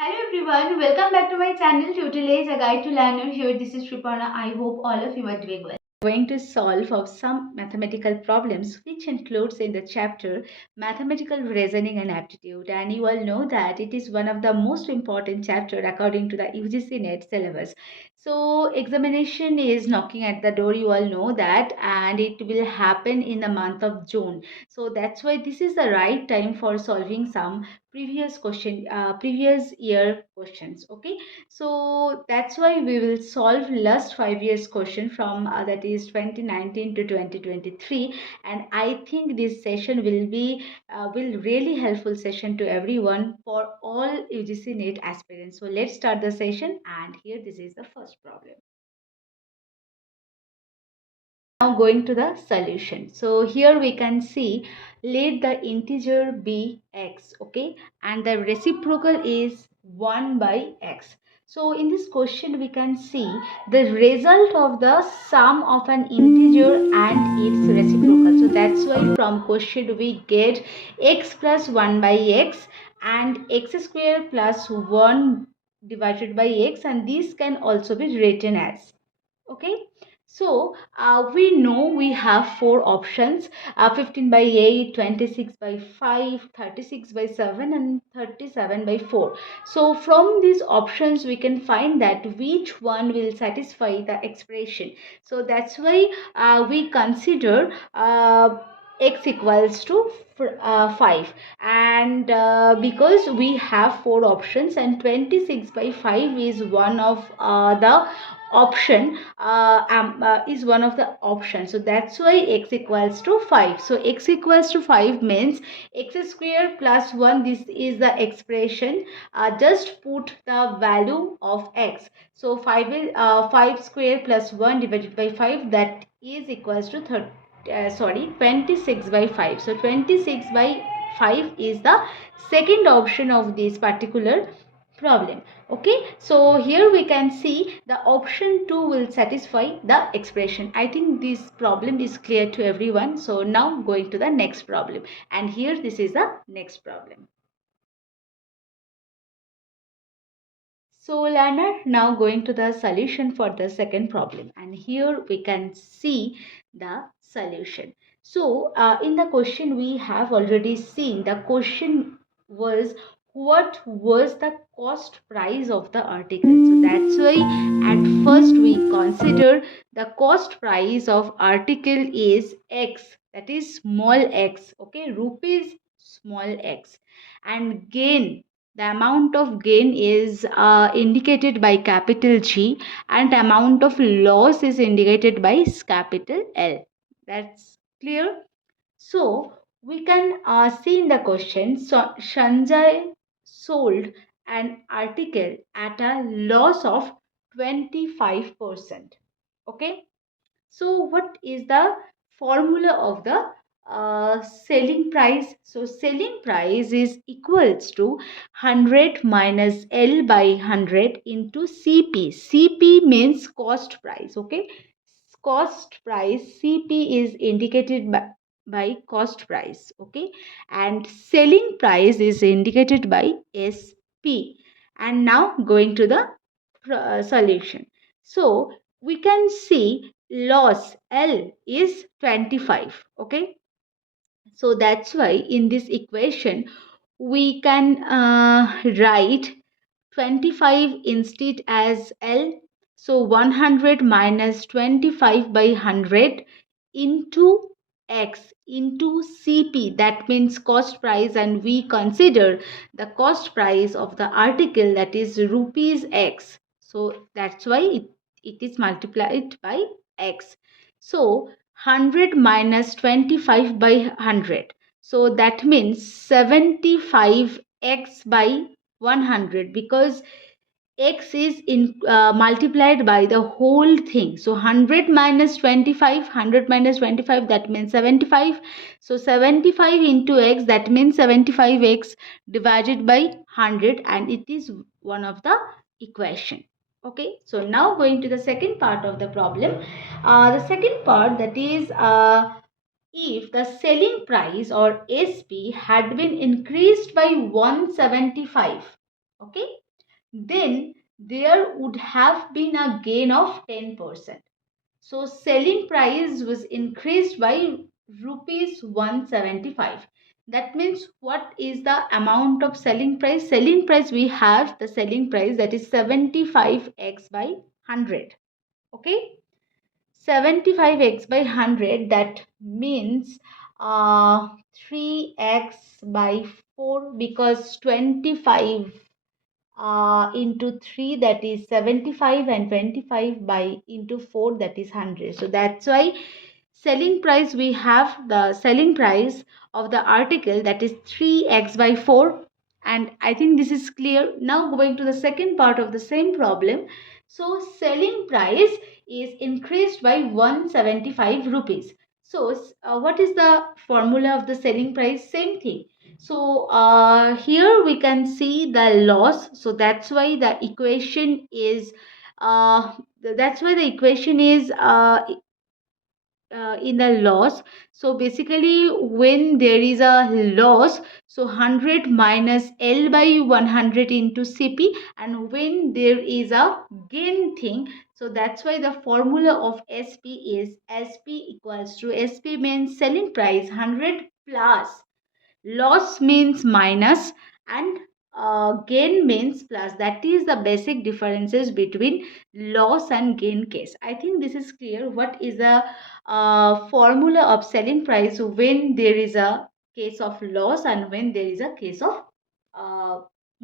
Hello everyone, welcome back to my channel Tutelage, a guide to learner. Here, this is Sriparna. I hope all of you are doing well. Going to solve of some mathematical problems which includes in the chapter mathematical reasoning and aptitude, and you all know that it is one of the most important chapter according to the UGC Net syllabus. So examination is knocking at the door, you all know that, and it will happen in the month of June. So that's why this is the right time for solving some previous year questions. Okay, so that's why we will solve last 5 years question from that is 2019 to 2023, and I think this session will really helpful session to everyone for all UGC NET aspirants. So let's start the session, and here this is the first problem. Now going to the solution. So here we can see, let the integer be x, okay, and the reciprocal is 1 by x. So in this question we can see the result of the sum of an integer and its reciprocal. So that's why from question we get x plus 1 by x and x square plus 1 divided by x, and this can also be written as, okay. So we know we have four options, 15 by 8, 26 by 5, 36 by 7 and 37 by 4. So from these options we can find that which one will satisfy the expression. So that's why we consider x equals to 5, and because we have four options and 26 by 5 is one of the option is one of the options, so that's why x equals to 5. So x equals to 5 means x square plus 1, this is the expression. Just put the value of x. So 5 is 5 square plus 1 divided by 5, that is equals to 26 by 5. So 26 by 5 is the second option of this particular problem. Okay, so here we can see the option 2 will satisfy the expression. I think this problem is clear to everyone. So now going to the next problem, and here this is the next problem. So learner, now going to the solution for the second problem, and here we can see the solution. So in the question we have already seen, the question was what was the cost price of the article. So that's why at first we consider the cost price of article is x, that is small x, okay, rupees small x, and gain, the amount of gain is indicated by capital G, and amount of loss is indicated by capital L. That's clear. So we can see in the question, so Sanjay sold an article at a loss of 25%. Okay. So what is the formula of the selling price? So selling price is equals to 100 minus L by 100 into CP. CP means cost price. Okay. Cost price, CP is indicated by cost price. Okay. And selling price is indicated by SP. And now going to the solution. So we can see loss L is 25. Okay, so that's why in this equation we can write 25 instead as L. So 100 minus 25 by 100 into x into CP, that means cost price, and we consider the cost price of the article, that is rupees x. So that's why it is multiplied by x. So 100 minus 25 by 100, so that means 75x by 100, because x is in multiplied by the whole thing. So 100 minus 25, 100 minus 25, that means 75. So 75 into x, that means 75x divided by 100, and it is one of the equation. Okay, so now going to the second part of the problem. The second part, that is if the selling price or SP had been increased by 175. Okay, then there would have been a gain of 10%. So selling price was increased by rupees 175. That means what is the amount of selling price? Selling price, we have the selling price that is 75x by 100. Okay, 75x by 100, that means uh, 3x by 4, because 25 into 3, that is 75, and 25 by into 4, that is 100. So that's why selling price, we have the selling price of the article, that is 3x by 4. And I think this is clear. Now going to the second part of the same problem. So selling price is increased by 175 rupees. So what is the formula of the selling price? Same thing. So here we can see the loss. So that's why the equation is uh, in the loss. So basically when there is a loss, so 100 minus L by 100 into CP, and when there is a gain thing, so that's why the formula of SP is SP equals to, SP means selling price 100 plus loss means minus, and gain means plus. That is the basic differences between loss and gain case. I think this is clear. What is the formula of selling price when there is a case of loss and when there is a case of uh,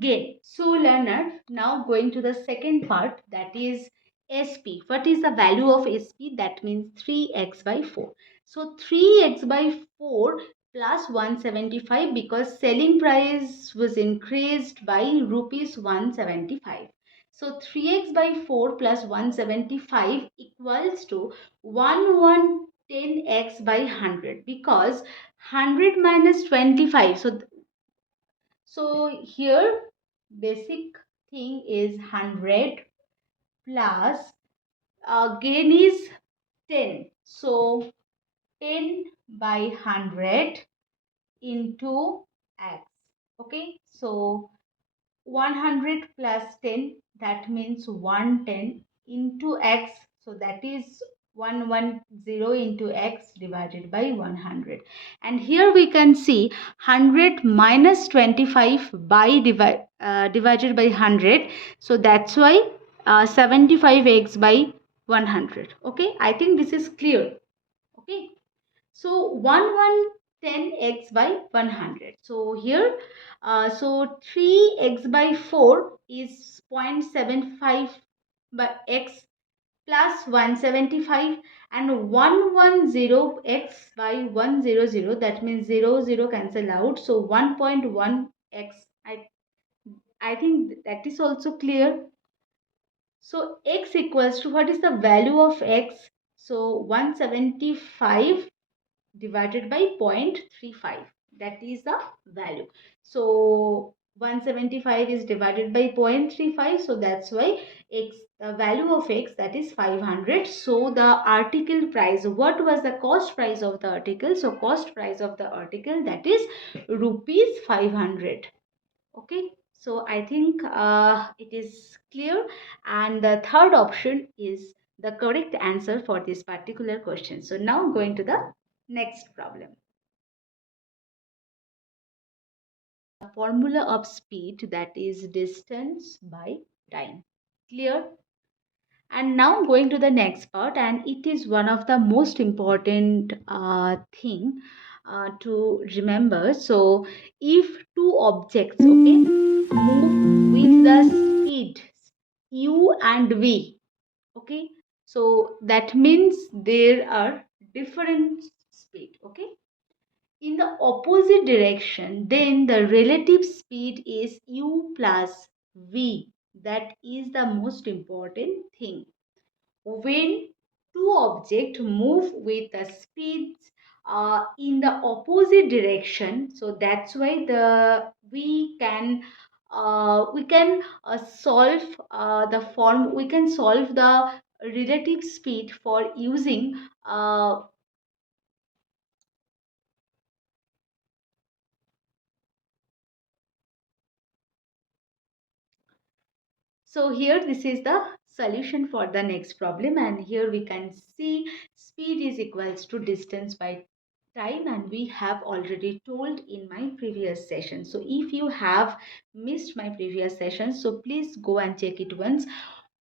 gain? So learner, now going to the second part, that is SP. What is the value of SP? That means 3x by 4. So 3x by 4 plus 175, because selling price was increased by rupees 175. So 3x by 4 plus 175 equals to 1110x by 100, because 100 minus 25. So here basic thing is 100 plus gain is 10. So 10 by 100 into x. Okay, so 100 plus 10, that means 110 into x, so that is 110 into x divided by 100. And here we can see 100 minus 25 by divided by 100, so that's why 75x by 100. Okay, I think this is clear. Okay, so 1110x by 100. So here, so 3x by 4 is 0.75 by x plus 175, and 110x by 100, that means 0 cancel out. So 1.1x. I think that is also clear. So x equals to, what is the value of x? So 175 divided by 0.35, that is the value. So 175 is divided by 0.35, so that's why x, the value of x, that is 500. So the article price, what was the cost price of the article? So cost price of the article, that is rupees 500. Okay, so I think it is clear, and the third option is the correct answer for this particular question. So now going to the next problem. The formula of speed, that is distance by time. Clear? And now going to the next part, and it is one of the most important thing to remember. So if two objects, okay, move with the speed u and v, okay, so that means there are different speed, okay, in the opposite direction, then the relative speed is u plus v. That is the most important thing. When two objects move with the speeds in the opposite direction, so that's why the we can solve the form, we can solve the relative speed for using So here this is the solution for the next problem, and here we can see speed is equals to distance by time, and we have already told in my previous session. So if you have missed my previous session, so please go and check it once.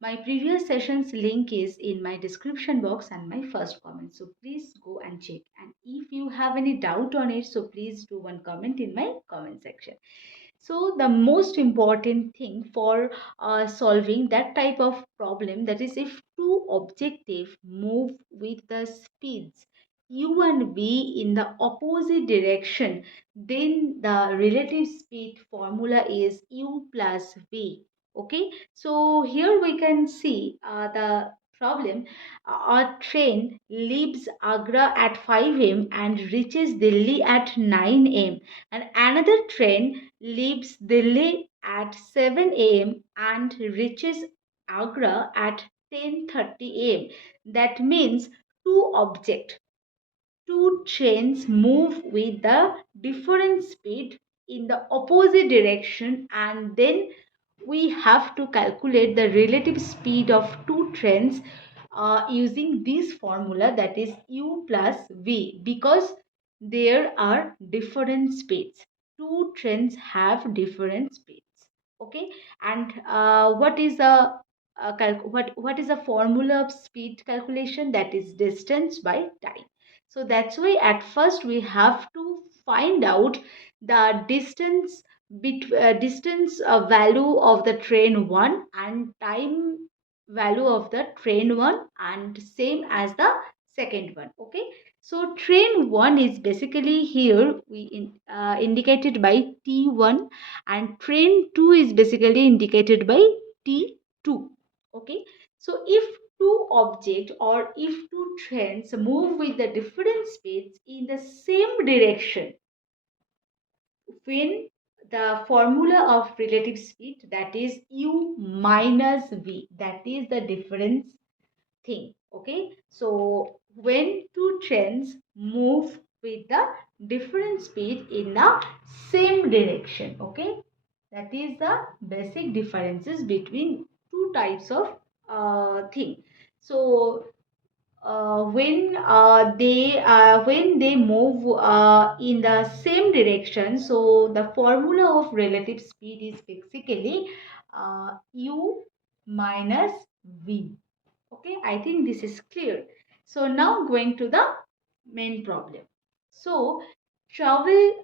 My previous session's link is in my description box and my first comment. So please go and check. And if you have any doubt on it, so please do one comment in my comment section. So the most important thing for solving that type of problem, that is if two objective move with the speeds u and v in the opposite direction, then the relative speed formula is u plus v. Okay, so here we can see the problem. A train leaves Agra at 5 a.m. and reaches Delhi at 9 a.m. and another train leaves Delhi at 7 a.m. and reaches Agra at 10:30 a.m. That means two trains move with the different speed in the opposite direction, and then we have to calculate the relative speed of two trains using this formula, that is u plus v, because there are different speeds. Two trains have different speeds. Okay, and what is the formula of speed calculation? That is distance by time. So that's why at first we have to find out the distance value of the train 1 and time value of the train 1, and same as the second one. Okay, so train 1 is basically here indicated by T1, and train 2 is basically indicated by T2. Okay, so if two objects or if two trains move with the different speeds in the same direction, when the formula of relative speed, that is u minus v, that is the difference thing. Okay, so when two trains move with the different speed in the same direction, okay, that is the basic differences between two types of thing. So when they move in the same direction, so the formula of relative speed is basically u minus v. Okay, I think this is clear. So now going to the main problem. So travel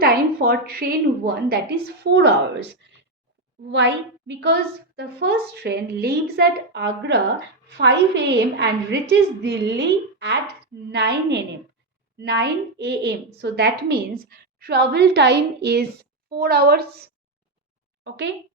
time for train 1, that is 4 hours. Why? Because the first train leaves at Agra 5 a.m. and reaches Delhi at 9 a.m. 9 a.m. So that means travel time is 4 hours. Okay.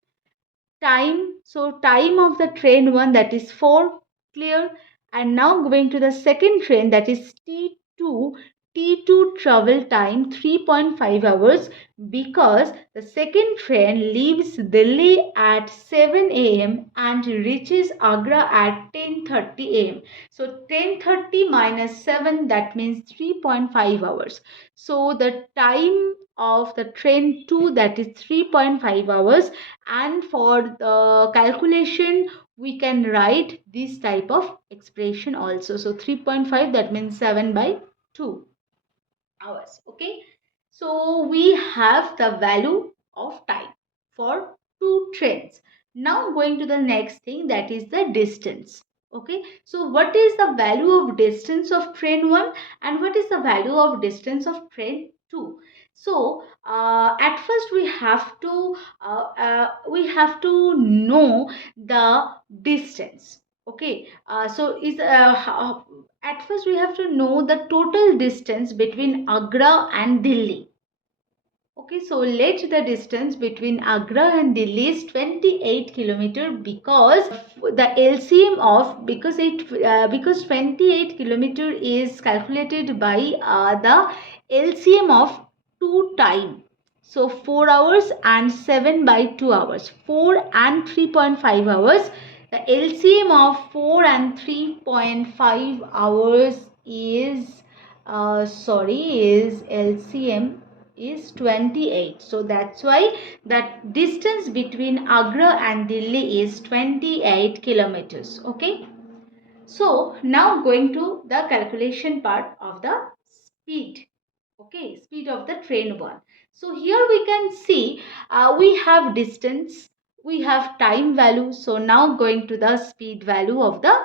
Time of the train 1, that is 4. Clear. And now going to the second train, that is T2. T2 travel time 3.5 hours, because the second train leaves Delhi at 7 a.m. and reaches Agra at 10:30 a.m. So 10:30 minus 7, that means 3.5 hours. So the time of the train 2, that is 3.5 hours, and for the calculation we can write this type of expression also. So 3.5, that means 7 by 2 hours. Okay, so we have the value of time for two trains. Now going to the next thing, that is the distance. Okay, so what is the value of distance of train 1 and what is the value of distance of train 2? So at first we have to know the distance. Okay, at first we have to know the total distance between Agra and Delhi. Okay, so let the distance between Agra and Delhi is 28 kilometer, because the LCM of because 28 kilometer is calculated by the LCM of two time. So 4 hours and 7 by 2 hours. 4 and 3.5 hours. The LCM of 4 and 3.5 hours is LCM is 28. So that's why that distance between Agra and Delhi is 28 kilometers. Okay. So now going to the calculation part of the speed. Okay, speed of the train one. So here we can see we have distance, we have time value. So now going to the speed value of the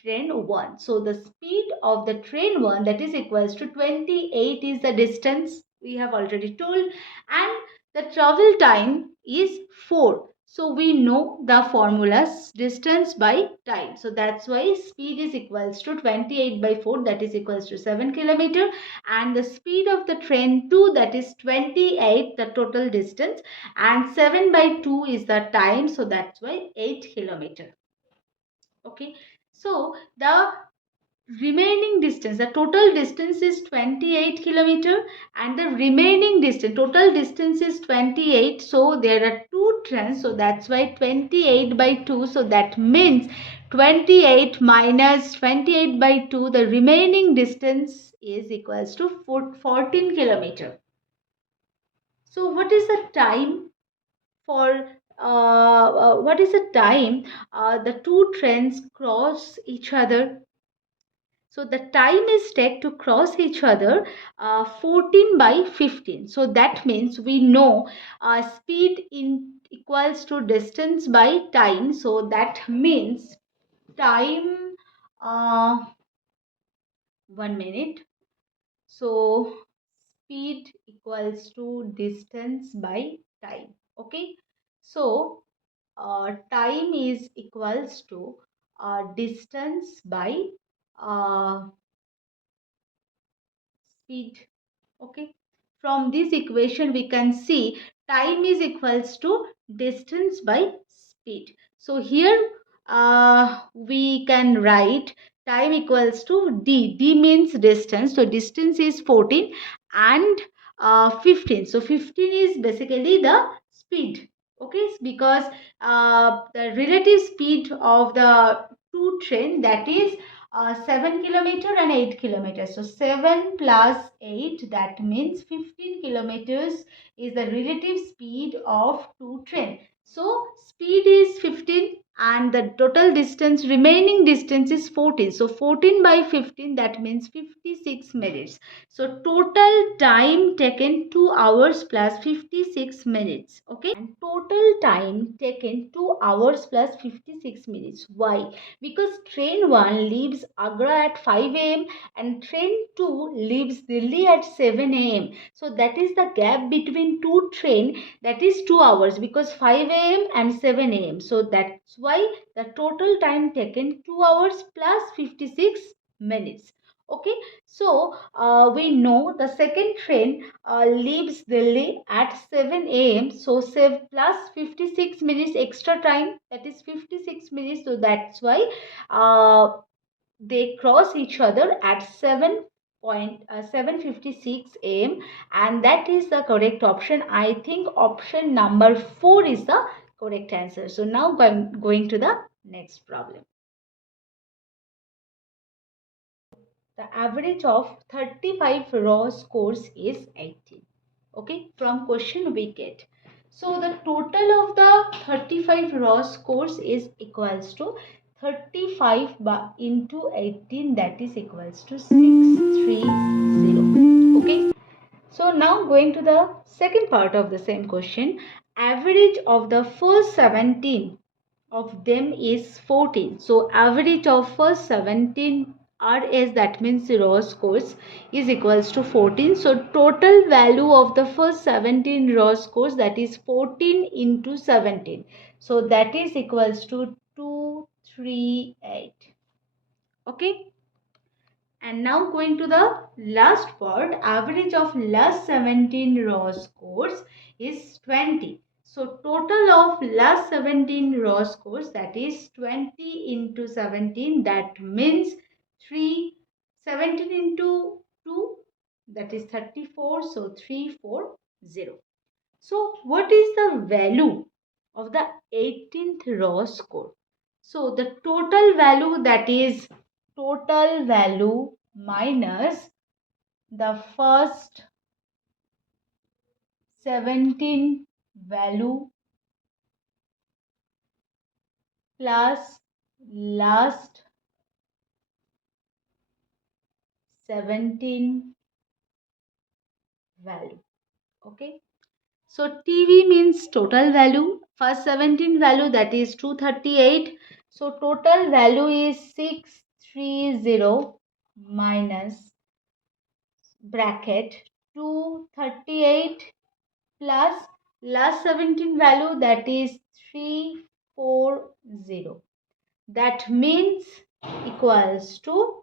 train one. So the speed of the train one, that is equals to 28 is the distance we have already told, and the travel time is 4. So we know the formulas distance by time. So that's why speed is equals to 28 by 4, that is equals to 7 kilometer, and the speed of the train 2, that is 28 the total distance, and 7 by 2 is the time. So that's why 8 kilometer. Okay. So the remaining distance, the total distance is 28 kilometer, and the remaining distance, total distance is 28. So there are two trains, so that's why 28 by 2. So that means 28 minus 28 by 2, the remaining distance is equals to 14 kilometer. So what is the time for what is the time the two trains cross each other? So the time is take to cross each other 14 by 15. So that means we know speed in equals to distance by time. So that means time, uh, 1 minute. So speed equals to distance by time. Okay. So time is equals to distance by speed. Okay. From this equation we can see time is equals to distance by speed. So here we can write time equals to d. D means distance. So distance is 14 and 15. So 15 is basically the speed. Okay, because the relative speed of the two train, that is 7 kilometer and 8 kilometers. So 7 plus 8, that means 15 kilometers is the relative speed of two train. So speed is 15 and the total distance, remaining distance is 14. So 14 by 15, that means 56 minutes. So total time taken 2 hours plus 56 minutes. Okay, and total time taken 2 hours plus 56 minutes. Why? Because train 1 leaves Agra at 5 a.m. and train 2 leaves Delhi at 7 a.m. So that is the gap between two train, that is 2 hours, because 5 a.m. and 7 a.m. So that's why the total time taken 2 hours plus 56 minutes. Okay, so we know the second train leaves Delhi at 7 a.m. So save plus 56 minutes extra time, that is 56 minutes. So that's why they cross each other at 7:56 a.m. and that is the correct option. I think option number 4 is the correct answer. So now going to the next problem. The average of 35 raw scores is 18. Okay, from question we get. So the total of the 35 raw scores is equals to 35 by into 18, that is equals to 630. Okay. So now going to the second part of the same question. Average of the first 17 of them is 14. So average of first 17 RS, that means raw scores, is equals to 14. So total value of the first 17 raw scores, that is 14 into 17. So that is equals to 238. Okay. And now going to the last part, average of last 17 raw scores is 20. So total of last 17 raw scores, that is 20 into 17, that means 17 into 2, that is 34. So 340. So what is the value of the 18th raw score? So the total value, that is total value minus the first 17 value plus last 17 value. Okay. So TV means total value. First 17 value, that is 238. So total value is 630 minus bracket 238 plus last 17 value, that is 340. That means equals to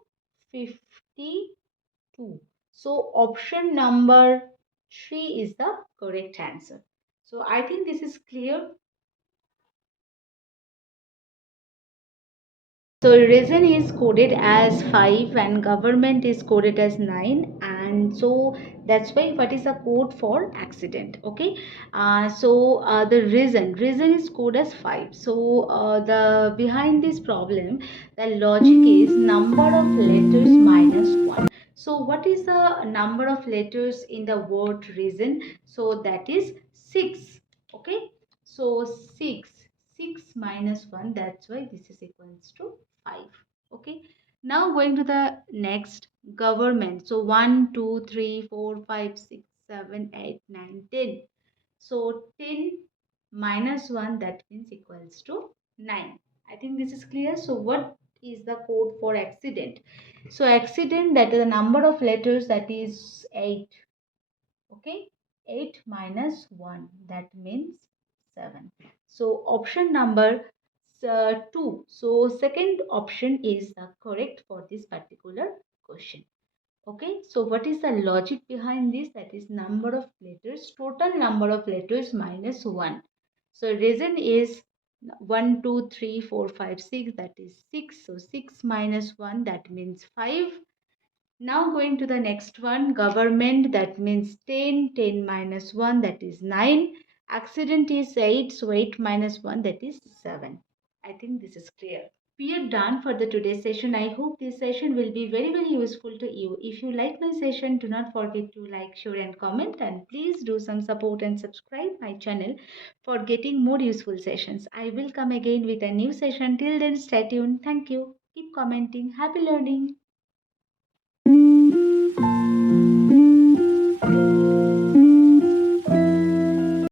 52. So option number 3 is the correct answer. So I think this is clear. So reason is coded as 5 and government is coded as 9, and so that's why what is the code for accident. Okay, the reason is coded as 5. So the behind this problem, the logic is number of letters minus 1. So what is the number of letters in the word reason? So that is 6. Okay, so 6 minus 1, that's why this is equals to 5. Okay, now going to the next, government. So 1 2 3 4 5 6 7 8 9 10. So 10 minus 1, that means equals to 9. I think this is clear. So what is the code for accident? So accident, that is the number of letters, that is 8. Okay, 8 minus 1, that means 7. So option number 2. So second option is the correct for this particular question. Okay, so what is the logic behind this? That is number of letters, total number of letters minus 1. So reason is 1 2 3 4 5 6, that is 6. So 6 minus 1, that means 5. Now going to the next one, government, that means 10, 10 minus 1, that is 9. Accident is 8, so 8 minus 1, that is 7. I think this is clear. We are done for the today's session. I hope this session will be very, very useful to you. If you like my session, do not forget to like, share and comment, and please do some support and subscribe my channel for getting more useful sessions. I will come again with a new session. Till then, stay tuned. Thank you. Keep commenting. Happy learning.